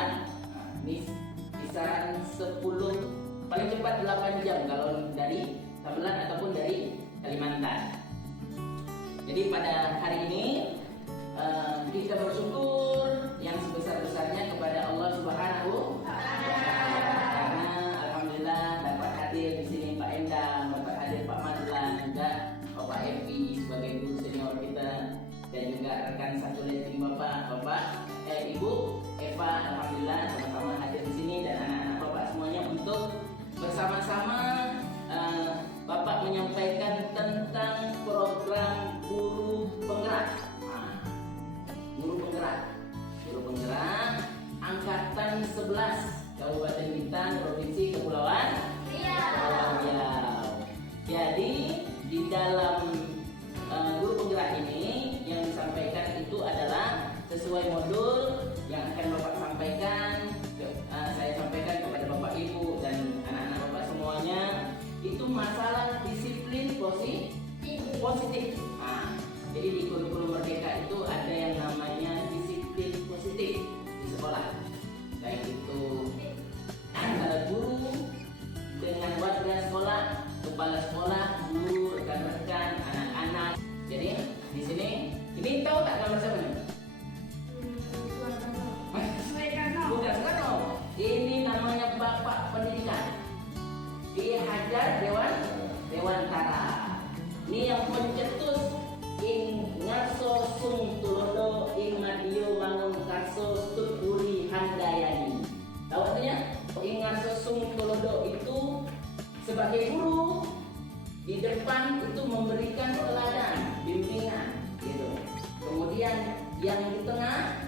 bulan. Ini kisaran 10, paling cepat 8 jam kalau dari Tambelan ataupun dari Kalimantan. Jadi pada hari ini kita bersyukur yang sebesar-besarnya kepada Allah Subhanahu wa Ta'ala, karena alhamdulillah dapat hadir di sini Pak Endang, dapat hadir Pak Madlan, juga Bapak Evi sebagai guru senior kita, dan juga rekan satu letting Ibu Eva, alhamdulillah sama-sama hadir di sini, dan anak-anak Bapak semuanya untuk bersama-sama Bapak menyampaikan tentang program guru penggerak. Guru penggerak angkatan 11 Kabupaten Bintan, Provinsi Kepulauan Riau. Jadi di dalam guru penggerak ini yang disampaikan itu adalah sesuai modul yang akan Bapak sampaikan. Saya sampaikan kepada Bapak Ibu dan anak-anak Bapak semuanya, itu masalah disiplin positif. Jadi di kurikulum Merdeka itu ada yang namanya disiplin positif di sekolah, baik itu antara guru dengan warga sekolah, kepala sekolah, guru, rekan-rekan, anak-anak. Jadi di sini ini tahu tak gambar siapa nih? Bukan Soekarno. Ini namanya Bapak Pendidikan. Dia Hajar Dewantara. Ini yang mencetus ing ngarso sung tulodo ing madio mangun karso tuturi handayani. Tahu artinya? Ing ngarso sung tulodo itu sebagai guru di depan itu memberikan teladan, bimbingan, gitu. Kemudian yang di tengah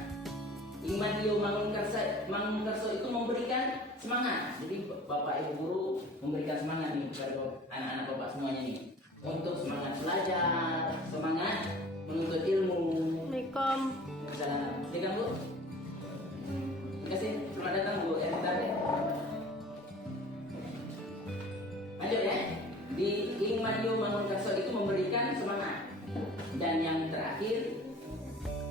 ing madio mangun karso itu memberikan semangat. Jadi Bapak Ibu guru memberikan semangat nih kepada anak-anak Bapak semuanya nih, untuk semangat belajar, semangat menuntut ilmu. Assalamualaikum. Assalamualaikum Bu. Terima kasih. Selamat datang Bu. Lanjut ya. Di Ing Madio Mangun Karso itu memberikan semangat. Dan yang terakhir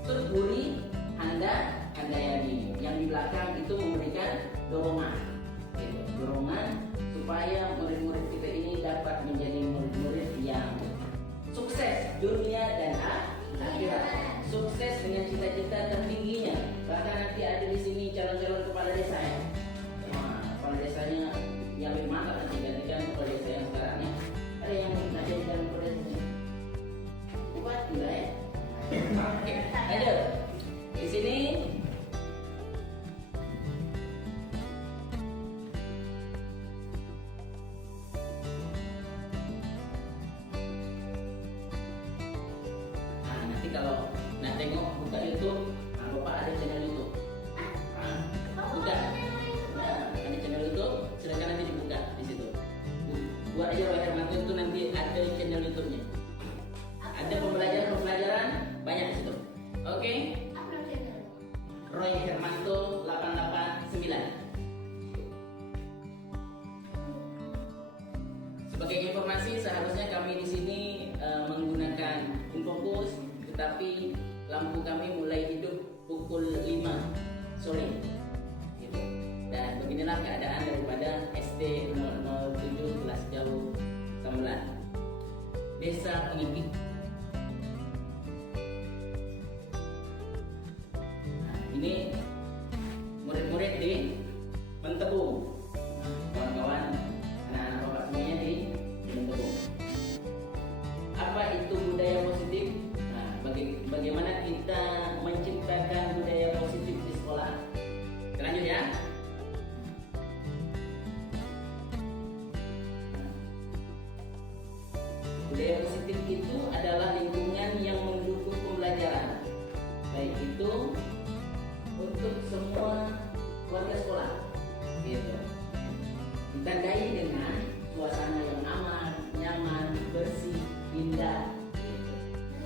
Tut Buri Handayani, yang di belakang itu memberikan dorongan. Dorongan supaya murid-murid kita ini dapat menjadi murid-murid yang sukses dunia dan akhirat, sukses dengan cita-cita tertingginya. Bahkan nanti ada di sini calon-calon kepala desa ya. Kepala desanya yang lebih mantap nanti gantikan kepala desa yang sekarang ya. Ada yang mau jadi calon kepala desa? Bupati lah ya. Oke, lanjut. Di sini kalau nak tengok buka YouTube, Bapak ada channel YouTube. Buka. Ada channel YouTube, silakan nanti dibuka di situ. Buat aja Roy Hermanto itu nanti ada channel YouTube-nya. Ada pembelajaran banyak di situ. Oke? Roy Hermanto 889. Sebagai informasi, seharusnya kami di sini menggunakan infocus, tetapi lampu kami mulai hidup pukul 5 sore gitu. Dan beginilah keadaan daripada SD 007 kelas jauh Tambelan, Desa Pengikik. Ini murid-murid di Mentebung, kawan-kawan, anak-anak Bapak semuanya di Mentebung. Apa itu budaya positif? Bagaimana kita menciptakan budaya positif di sekolah? Lanjut ya. Budaya positif itu adalah lingkungan yang mendukung pembelajaran, baik itu untuk semua warga sekolah, gitu. Ditandai dengan suasana yang aman, nyaman, bersih, indah.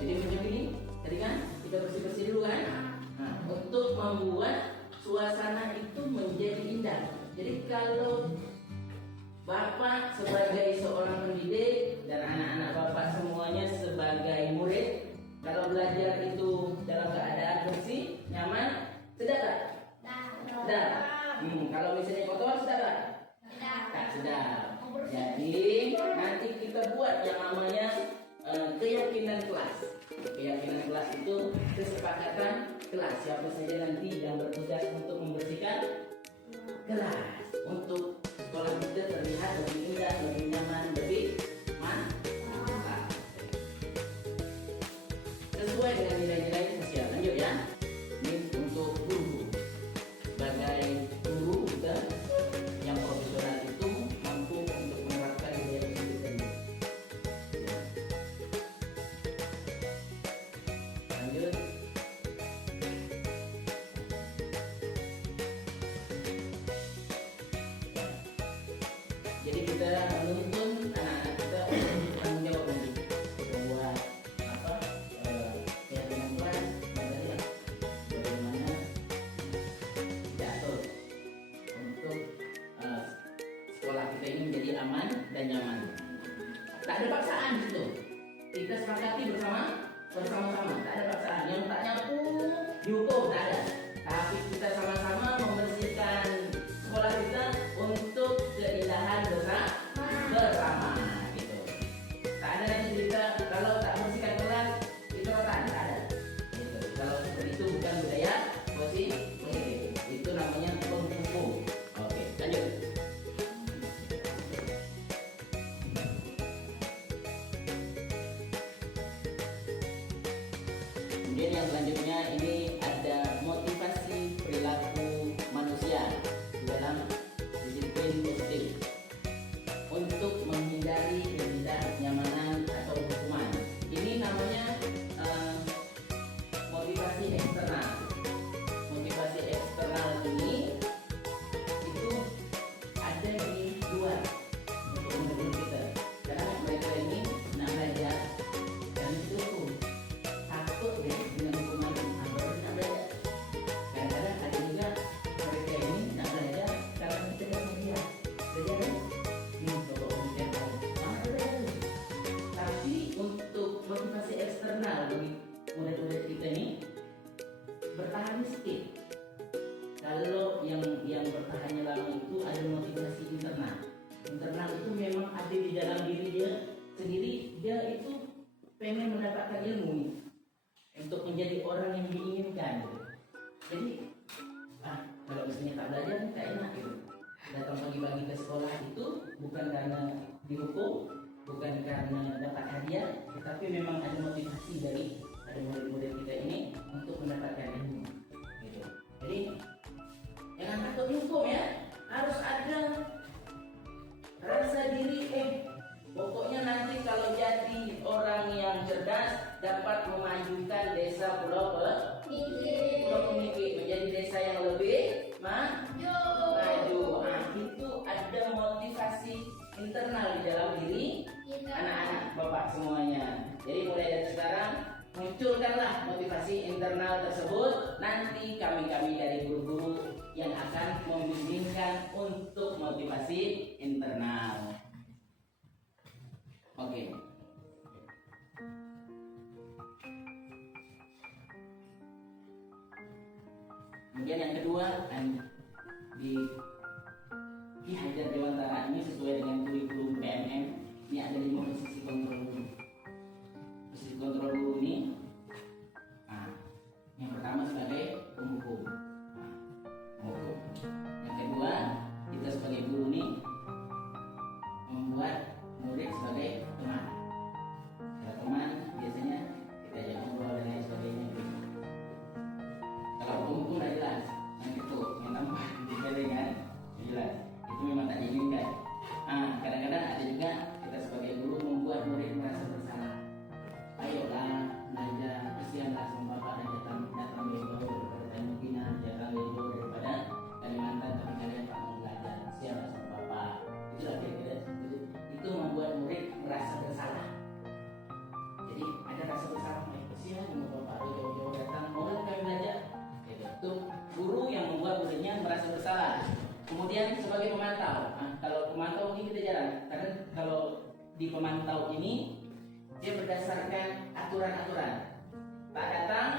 Jadi macam ini, tadi kan kita bersih-bersih dulu kan. Nah, untuk membuat suasana itu menjadi indah. Jadi kalau Bapak sebagai seorang pendidik dan anak-anak Bapak semuanya sebagai murid, kalau belajar itu dalam keadaan bersih, nyaman, sedap tak? Sedap. Kalau misalnya kotor sedap tak? Tak sedap. Jadi nanti kita buat yang namanya keyakinan kelas. Keyakinan kelas itu kesepakatan kelas. Siapa saja nanti yang bertugas untuk membersihkan kelas, untuk sekolah kita terlihat lebih indah, lebih nyaman, lebih mantap. Sesuai dengan nilai-nilai sosial. Lanjut ya. Ini untuk guru. Sebagai guru kita yang profesional itu mampu untuk menerapkan nilai tersebut tadi. Lanjut. Jadi kita menuntun anak-anak kita untuk bertanggung jawab nanti. Kita buat apa? Keyakinan kelas, bagaimana kita atur untuk sekolah kita ini menjadi aman dan nyaman. Tak ada paksaan gitu. Kita sepakati bersama-sama. Tak ada paksaan. Yang tak nyapu dihukum, tak ada. Tapi kita sama-sama membersihkan sekolah kita untuk keindahan bersama gitu. Tak ada nanti cerita kalau tak bersihkan kelas itu rotan, tak ada. Gitu. Kalau seperti itu bukan budaya positif. Itu namanya penghukum. Oke, lanjut. Kemudian yang selanjutnya ini ada motivasi perilaku manusia dalam disiplin positif untuk menghindari ketidaknyamanan atau hukuman. Ini namanya motivasi eksternal. Motivasi eksternal ini itu ada di luar untuk mendukung kita. Karena mereka ini senang belajar dan didukung. Takut deh dengan hukuman atau tidak belajar. Kadang-kadang ada juga mereka ini tidak belajar karena kita tidak media belajar. Bapak kemudian tahu belajar. Tapi untuk motivasi eksternal bagi murid-murid kita ini bertahan sedikit. Kalau yang bertahannya lama itu ada motivasi internal. Internal itu memang ada di dalam diri dia sendiri. Dia itu pengen mendapatkan ilmu nih, untuk menjadi orang yang diinginkan gitu. Jadi kalau misalnya tak belajar tak enak gitu. Datang pagi-pagi ke sekolah itu bukan karena dihukum, bukan karena dapat hadiah, tetapi memang ada motivasi dari murid-murid kita ini untuk mendapatkan ilmu gitu. Jadi jangan takut dihukum ya, harus ada rasa diri. Pokoknya nanti kalau jadi orang yang cerdas dapat memajukan desa Pulau Pemikir menjadi desa yang lebih maju. Itu ada motivasi internal di dalam diri anak-anak bapak semuanya. Jadi mulai dari sekarang munculkanlah motivasi internal tersebut. Nanti kami dari guru-guru yang akan membimbingkan untuk motivasi internal. Oke. Kemudian yang kedua di Ki Hajar Dewantara ini sesuai dengan kurikulum PMM ini ada 5 posisi kontrol guru. Posisi kontrol guru ini, yang pertama sebagai penghukum. Yang kedua kita sebagai guru ini membuat murid sebagai teman. Kalau teman biasanya kita ajak ngobrol dan lain sebagainya. Kalau penghukum tidak jelas, yang itu yang tambah dengan jelas itu memang tak diinginkan. Kadang-kadang ada juga kita sebagai guru membuat murid merasa bersalah. Ayolah belajar, kesianlah sama bapak dan datang jauh daripada Tanjung Pinang, datang jauh daripada Kalimantan, tapi kalian tak mau belajar, kesianlah sama bapak. Itulah kira-kira itu membuat murid merasa bersalah. Jadi ada rasa bersalah, kesian sama bapak jauh-jauh datang, mau kalian belajar. Itu guru yang membuat muridnya merasa bersalah. Kemudian sebagai pemantau, kalau pemantau ini kita jalan, karena kalau di pemantau ini dia berdasarkan aturan-aturan. Tak datang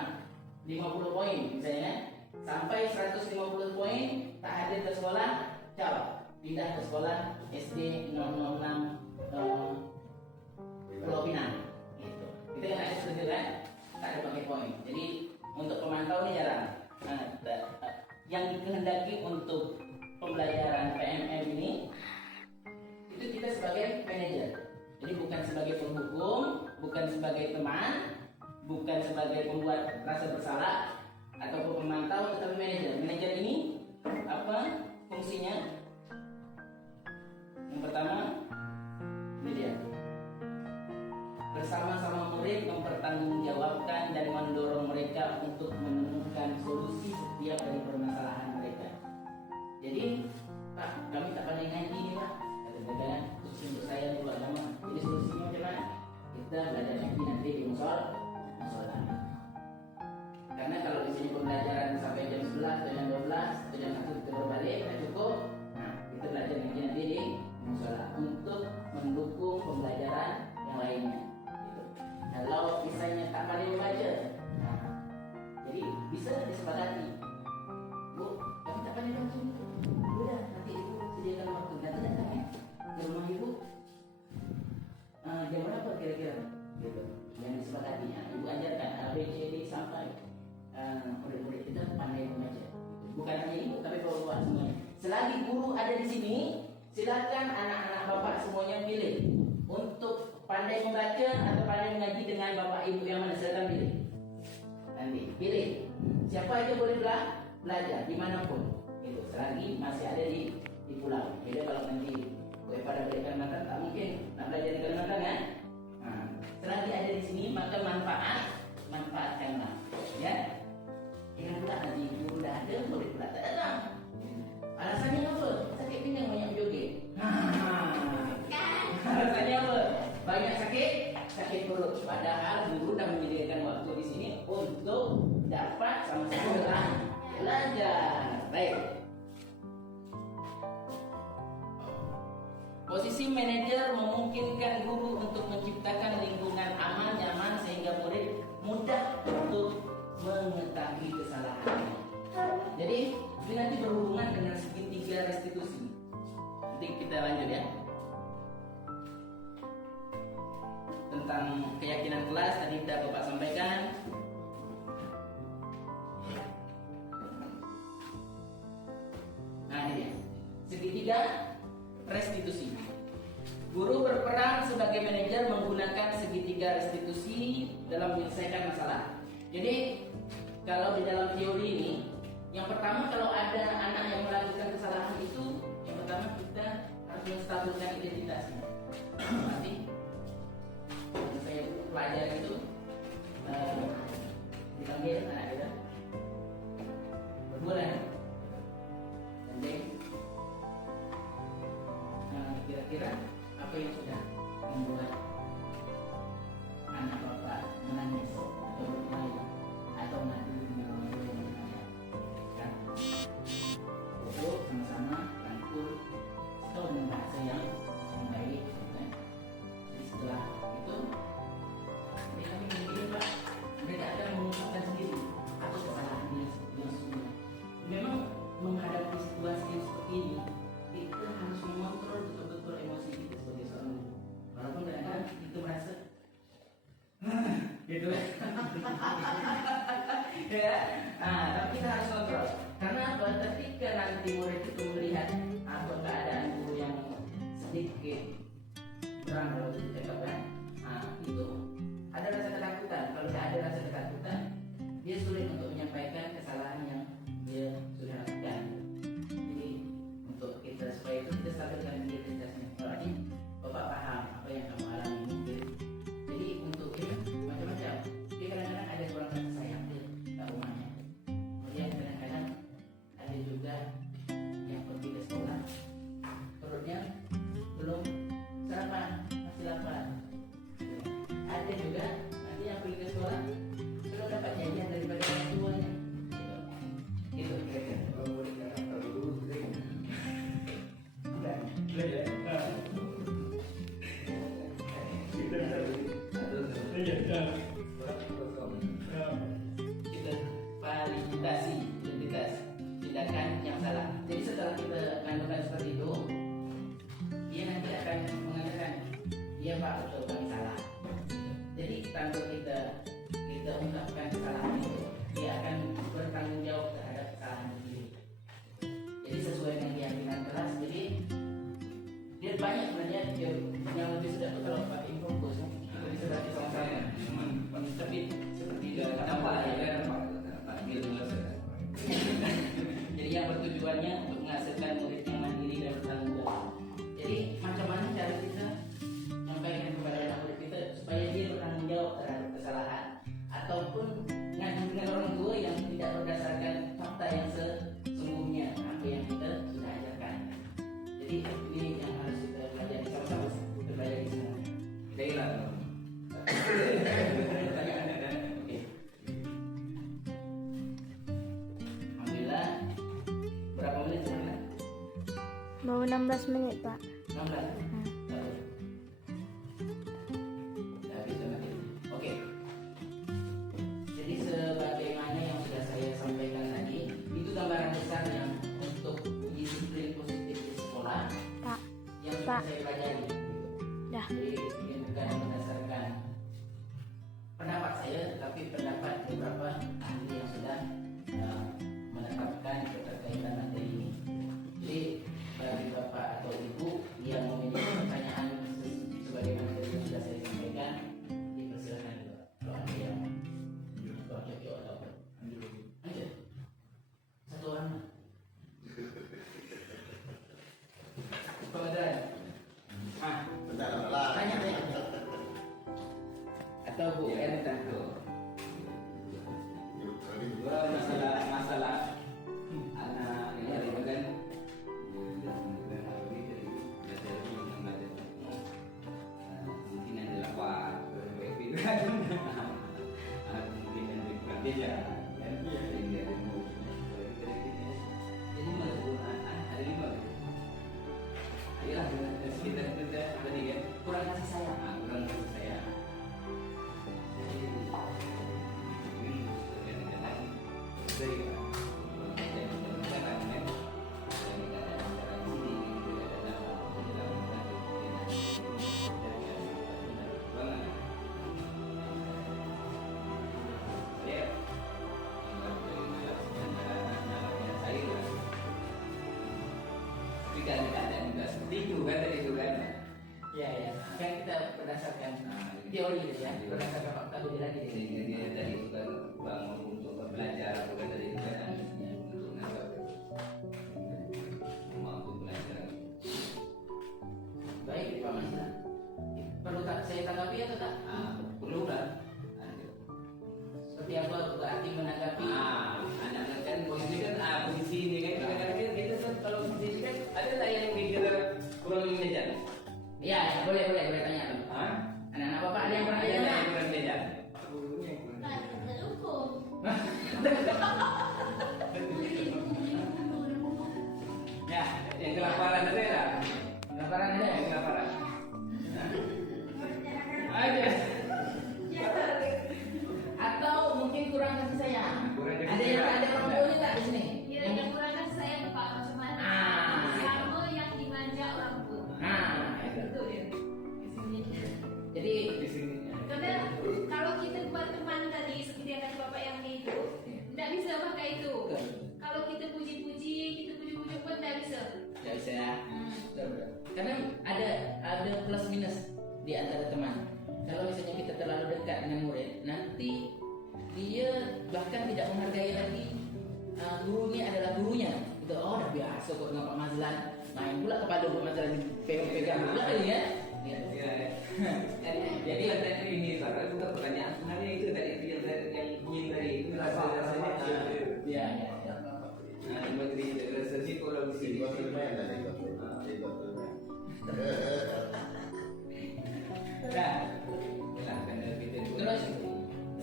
50 poin misalnya, 1 sampai 150 poin tak hadir ke sekolah, jawab pindah ke sekolah SD 006 Pulau Pinang gitu. Itu kan ada seperti kan, tak ada pakai poin. Jadi untuk pemantau ini jarang. Yang dikehendaki untuk pembelajaran PMM ini itu kita sebagai manajer. Jadi bukan sebagai penghukum, bukan sebagai teman, bukan sebagai pembuat rasa bersalah ataupun pemantau, tetapi manajer. Manajer ini apa fungsinya? Yang pertama, media. Bersama-sama murid mempertanggungjawabkan dan mendorong mereka untuk menemukan solusi setiap dari permasalahan mereka. Jadi, Pak, kami tak pandai ngaji nih, Pak. Kata mereka kan, khusus untuk saya di agama. Jadi solusinya macam mana? Kita belajar ngaji nanti di musola. Karena kalau di sini pembelajaran sampai jam 11 atau jam 12 atau jam 1 kita berbalik, tak cukup. Nah, kita belajar ngaji nanti di musola untuk mendukung pembelajaran yang lainnya. Gitu. Kalau misalnya tak pandai membaca, nah, jadi bisa disepakati. Bu, kami tak pandai membaca ini. Udah, nanti ibu sediakan waktu. Nanti datang ya ke rumah ibu. Jam berapa kira-kira? Gitu. Yang disepakatinya, ibu ajarkan A, B, C, D sampai murid-murid kita pandai membaca. Bukan hanya ibu, tapi bapak-bapak semuanya. Selagi guru ada di sini, silakan anak-anak bapak semuanya pilih untuk pandai membaca atau pandai mengaji dengan bapak ibu yang mana, silakan pilih. Nanti pilih. Siapa aja boleh belajar dimanapun. Itu selagi masih ada di pulau. Jadi kalau nanti pada balik Kalimantan, tak mungkin nak belajar di Kalimantan kan? Nah, selagi ada di sini maka manfaatkanlah, ya. Jangan pula nanti guru dah ada, murid pula tak datang. Alasannya apa? Sakit pinggang banyak joget. Alasannya apa? Banyak sakit perut. Padahal guru dah menyediakan waktu di sini untuk dapat sama-sama belajar. Baik. Posisi manajer memungkinkan guru untuk menciptakan lingkungan aman, nyaman sehingga murid mudah untuk mengetahui kesalahannya. Jadi ini nanti berhubungan dengan segitiga restitusi. Nanti kita lanjut ya. Tentang keyakinan kelas tadi sudah Bapak sampaikan. Nah ini dia. Segitiga restitusi. Guru berperan sebagai manajer menggunakan segitiga restitusi dalam menyelesaikan masalah. Jadi kalau di dalam teori ini, yang pertama kalau ada anak yang melakukan kesalahan itu, yang pertama kita harus menstabilkan identitasnya. Nanti saya pelajari itu dipanggil anak kita berbulan, dan kira-kira apa yang sudah membuat anak bapak menangis atau bermain atau mati dengan orang tua yang menangis kan? Foto sama-sama rangkul atau dengan bahasa yang baik kan? Jadi setelah itu mereka memilih Pak, mereka akan mengungkapkan sendiri apa kesalahan dia seperti memang menghadapi situasi yang seperti ini kita harus mengontrol betul-betul emosi kita sebagai seorang guru. Walaupun kadang-kadang itu merasa gitu ya. Nah, tapi kita harus kontrol. Karena ketika nanti murid itu melihat apa keadaan guru yang sedikit kurang kalau dikatakan, nah itu ada rasa ketakutan. Kalau tidak ada rasa ketakutan, dia sulit untuk menyampaikan kesalahan yang dia sudah lakukan. Jadi untuk kita supaya itu kita stabilkan identitasnya. Kalau ini Bapak paham apa yang kamu alami mungkin. Jadi untuk ini macam-macam. Dia kadang-kadang ada kurang kasih sayang dia kat rumahnya. Kemudian kadang-kadang ada juga yang tujuannya untuk menghasilkan murid yang mandiri dan bertanggung jawab. Jadi macam mana cara kita menyampaikan kepada anak murid kita supaya dia bertanggung jawab terhadap kesalahan, ataupun ngaji dengan orang tua yang tidak berdasarkan fakta yang sesungguhnya apa yang kita sudah ajarkan. Jadi ini yang harus kita pelajari sama-sama. Kita pelajari semua. Kita hilang. Alhamdulillah. Berapa menit sebenarnya? Mau 16 menit, Pak. 16. Sudah bisa nanti. Oke. Jadi sebagaimana yang sudah saya sampaikan tadi, itu gambaran besar yang untuk disiplin positif di sekolah Pak. yang sudah Pak. saya pelajari. Dah. Jadi ini bukan berdasarkan pendapat saya, tapi pendapat beberapa ahli yang sudah menetapkan keterkaitan materi ini. Jadi bagi bapak atau ibu yang memiliki pertanyaan sebagaimana tadi yang sudah saya sampaikan, dipersilakan juga. Kalau ada yang cocok atau apa, aja satu orang. Kemudian, tanya. Atau Bu Erta tuh. Masalah anak ini ada kan mungkin yang dilakukan itu kan mungkin yang dilakukan dia kan jadi ada 5 Ayolah kita tadi kan kurang kasih sayang, kurang kasih sayang. Ya, kan kita berdasarkan teori ya, berdasarkan fakta beda lagi. Dia tadi bukan bangun untuk belajar, bukan dari itu kan untuk menangkap, untuk belajar. Baik, Pak Mas. Perlu tak saya tanggapi atau tak? Perlu kan? Seperti apa berarti menanggapi? Anak-anak kan posisi kan posisi ini kan kadang-kadang kita kan kalau posisi kan ada lah yang kita kurang mengejar. Iya, boleh tanya dong. Anak-anak bapak ada yang kurang ajar nggak? Kurang ajar. Ya, yang kelaparan ada ya? Kelaparan ada? Yang kelaparan? Ada. Atau mungkin kurang kasih sayang? Ada yang ada orang tuanya tak di sini? Yang kurang kasih sayang Pak, macam mana? Sama yang dimanja orang tua. Itu dia. Jadi di sini. Karena kalau kita buat teman tadi seperti yang kata bapak yang itu, tidak bisa pakai itu. Kalau kita puji-puji pun tidak bisa. Tidak bisa ya. Karena ada plus minus di antara teman. Kalau misalnya kita terlalu dekat dengan murid, nanti dia bahkan tidak menghargai lagi gurunya adalah gurunya. Gitu. Oh, udah biasa kok dengan Pak Mazlan. Main pula kepada Pak Mazlan pegang pula kali ya. Jadi ada ini Pak, bukan pertanyaan sebenarnya itu tadi yang ingin dari itu rasanya. Ya. Menteri rasa psikologi. Terus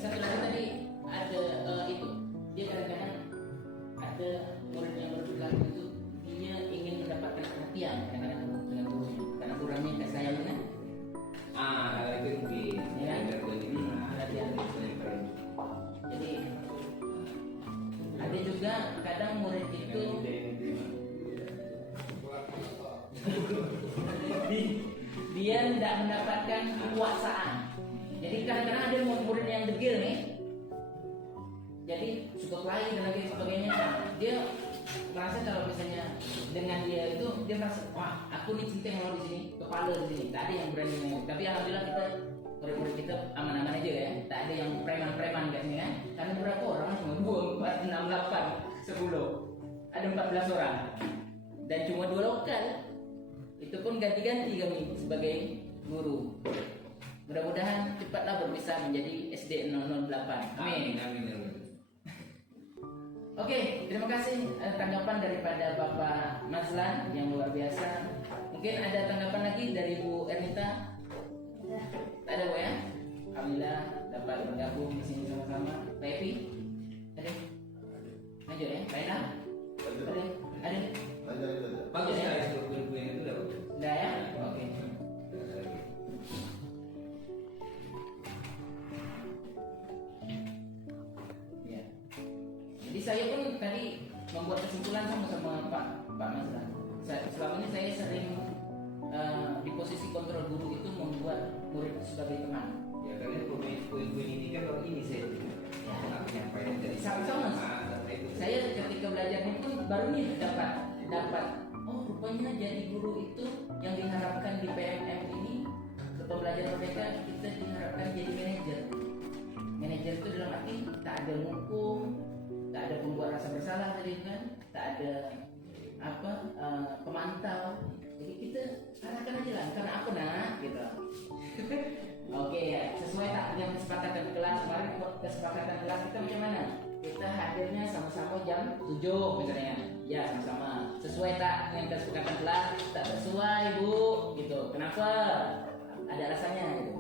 satu lagi tadi ada itu dia kadang-kadang ada murid yang berperilaku itu dia ingin mendapatkan perhatian kadang-kadang dengan gurunya karena kurangnya kasih sayang kan. Kalau itu mungkin ya perhatian. Jadi ada juga kadang murid itu dia tidak mendapatkan kekuasaan. Jadi kadang-kadang ada murid yang degil nih. Jadi suka kelahi dan lain sebagainya. Dia merasa kalau misalnya dengan dia itu dia merasa wah aku nih cinta yang di sini, kepala di sini. Tak ada yang berani ngomong. Tapi alhamdulillah kita murid-murid kita aman-aman aja ya. Tak ada yang preman-preman kayak ini kan. Karena berapa orang cuma 2, 4, 6, 8, 10. ada 14 orang dan cuma 2 lokal. Itu pun ganti-ganti kami sebagai guru. Mudah-mudahan cepatlah berpisah menjadi SD 008. Amin. Oke, terima kasih tanggapan daripada Bapak Mazlan yang luar biasa. Mungkin ada tanggapan lagi dari Bu Ernita? Tak ada Bu ya? Alhamdulillah dapat bergabung di sini sama-sama. Pak Epi? Ada? Lanjut ya, baiklah. Ada? Bagus ya itu kue-kue itu dah. Udah ya? Oke. Ya. Jadi saya pun tadi membuat kesimpulan sama Pak Mazlan. Selama ini saya sering di posisi kontrol guru itu membuat murid sebagai teman. Ya karena kue-kue ini kan kalau ini saya menyampaikan dari Sama-sama. Saya ketika belajarnya pun baru nih dapat oh rupanya jadi guru itu yang diharapkan di PMM ini pembelajaran mereka kita diharapkan jadi manajer itu dalam arti tak ada menghukum, tak ada pembuat rasa bersalah tadi kan, tak ada pemantau. Jadi kita arahkan aja lah karena aku gitu. Oke ya, sesuai tak dengan kesepakatan kelas kemarin. Kesepakatan kelas kita macam mana? Kita hadirnya sama-sama jam 7 misalnya. Ya sama-sama. Sesuai tak dengan kesepakatan kelas? Tak sesuai Bu, gitu. Kenapa? Ada alasannya gitu.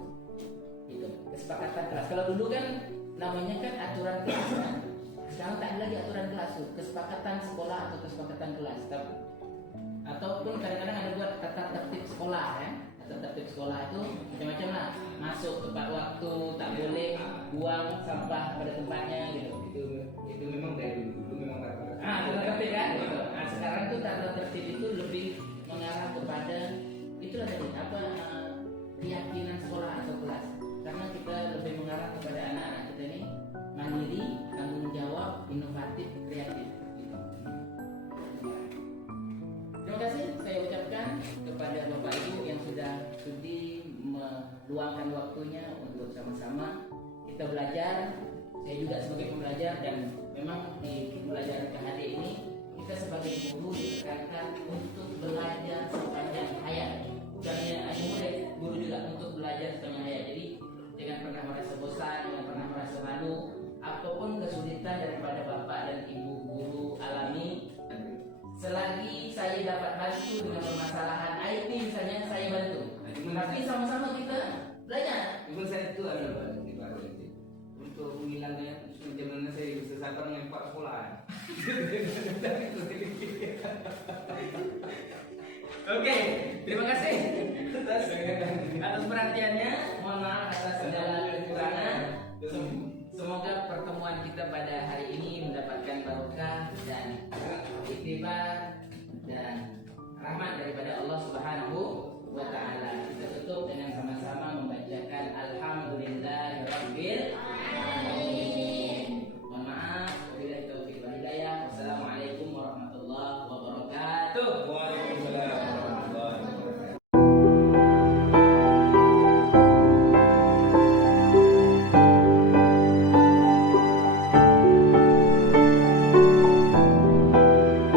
Gitu. Kesepakatan kelas. Kalau dulu kan namanya kan aturan kelas kan. Sekarang tak ada lagi aturan kelas tuh. Kesepakatan sekolah atau kesepakatan kelas. Ataupun kadang-kadang ada buat tata tertib sekolah ya. Tata tertib sekolah itu macam-macam lah. Masuk tepat waktu, tak boleh buang sampah pada tempatnya gitu. Itu memang dari dulu itu memang Tata tertib kan gitu. Nah, sekarang tuh tata tertib itu lebih mengarah kepada itulah tadi keyakinan sekolah atau kelas. Karena kita lebih mengarah kepada anak-anak kita ini mandiri, tanggung jawab, inovatif, kreatif gitu. Terima kasih saya ucapkan kepada Bapak Ibu yang sudah sudi meluangkan waktunya untuk sama-sama kita belajar. Saya juga sebagai pembelajar dan memang di pembelajaran KHD ini kita sebagai guru ditekankan untuk belajar sepanjang hayat. Bukan hanya murid, guru juga untuk belajar sepanjang hayat. Jadi jangan pernah merasa bosan, jangan pernah merasa malu. Apapun kesulitan daripada Bapak dan Ibu guru alami, selagi saya dapat bantu dengan permasalahan IT misalnya, saya bantu. Tapi sama-sama kita belajar. Ibu saya itu adalah di baru itu untuk menghilangkan macam mana saya bisa sabar dengan pak sekolah. Oke, terima kasih atas perhatiannya. Mohon maaf atas segala kekurangan. Semoga pertemuan kita pada hari ini mendapatkan barokah dan iktibar dan rahmat daripada Allah Subhanahu wa taala. Kita tutup dengan sama-sama membacakan alhamdulillah